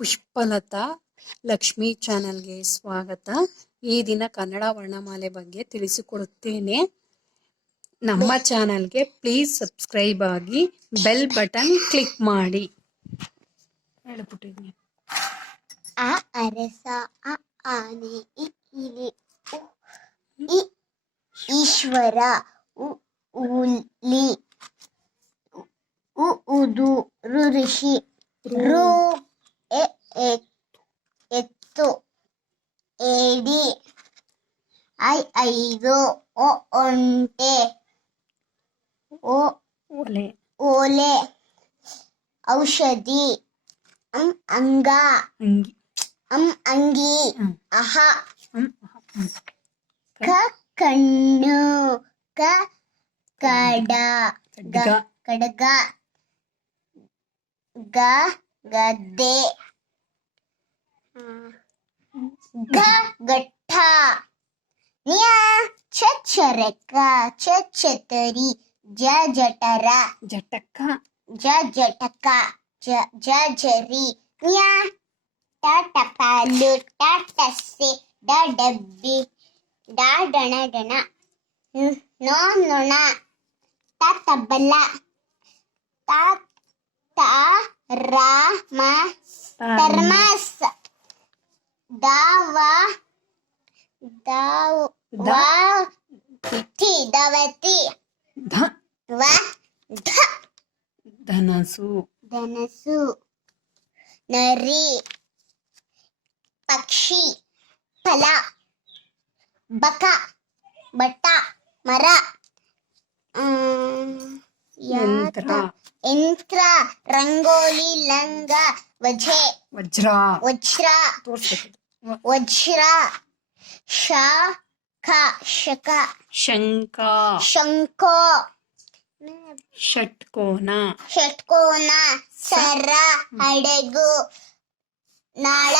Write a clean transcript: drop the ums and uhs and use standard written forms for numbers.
ಪುಷ್ಪಲತಾ ಲಕ್ಷ್ಮಿ ಚಾನಲ್ಗೆ ಸ್ವಾಗತ. ಈ ದಿನ ಕನ್ನಡ ವರ್ಣಮಾಲೆ ಬಗ್ಗೆ ತಿಳಿಸಿಕೊಡುತ್ತೇನೆ. ನಮ್ಮ ಚಾನಲ್ಗೆ ಪ್ಲೀಸ್ ಸಬ್ಸ್ಕ್ರೈಬ್ ಆಗಿ ಬೆಲ್ ಬಟನ್ ಕ್ಲಿಕ್ ಮಾಡಿ. ಹೇಳ್ಬಿಟ್ಟಿದ್ದೀನಿ. ಅ ಅರಸ, ಅ ಆನೆ, ಇ ಇಲಿ, ಇ ಈಶ್ವರ, ಉ ಹುಲಿ, ಉ ಉದು, ಋ ಋಷಿ, ಋ ಎತ್ತು, ಏಡಿ, ಐದು, ಒ ಒಂಟೆ, ಓಲೆ, ಔಷಧಿ, ಅಂಗ, ಅಂಗಿ, ಅಹ, ಕಣ್ಣು, ಕಡಗ, ಗದ್ದೆ, ಗಟ್ಟ, ಚರಕ, ಛತರಿ, ಜಠರ, ಜಟಕ, ಜರಿ, ಟಪಾಲು, ಟಸೆ, ಡಬ್ಬಿ, ಡಣ, ನೊಣ, ತಬಲ, ಥರ್ಮಸ್, ದವತಿ, ಧನಸು, ನರಿ, ಪಕ್ಷಿ, ಫಲ, ಬಕ, ಬಟ್ಟ, ಮರ, ಯಂತ್ರ, ರಂಗೋಲಿ, ಲಂಗ, ವಜ್ರ, ಶಂಖ, ಷಟ್ಕೋನ, ಸರ, ಹಡಗು, ನಾಳ,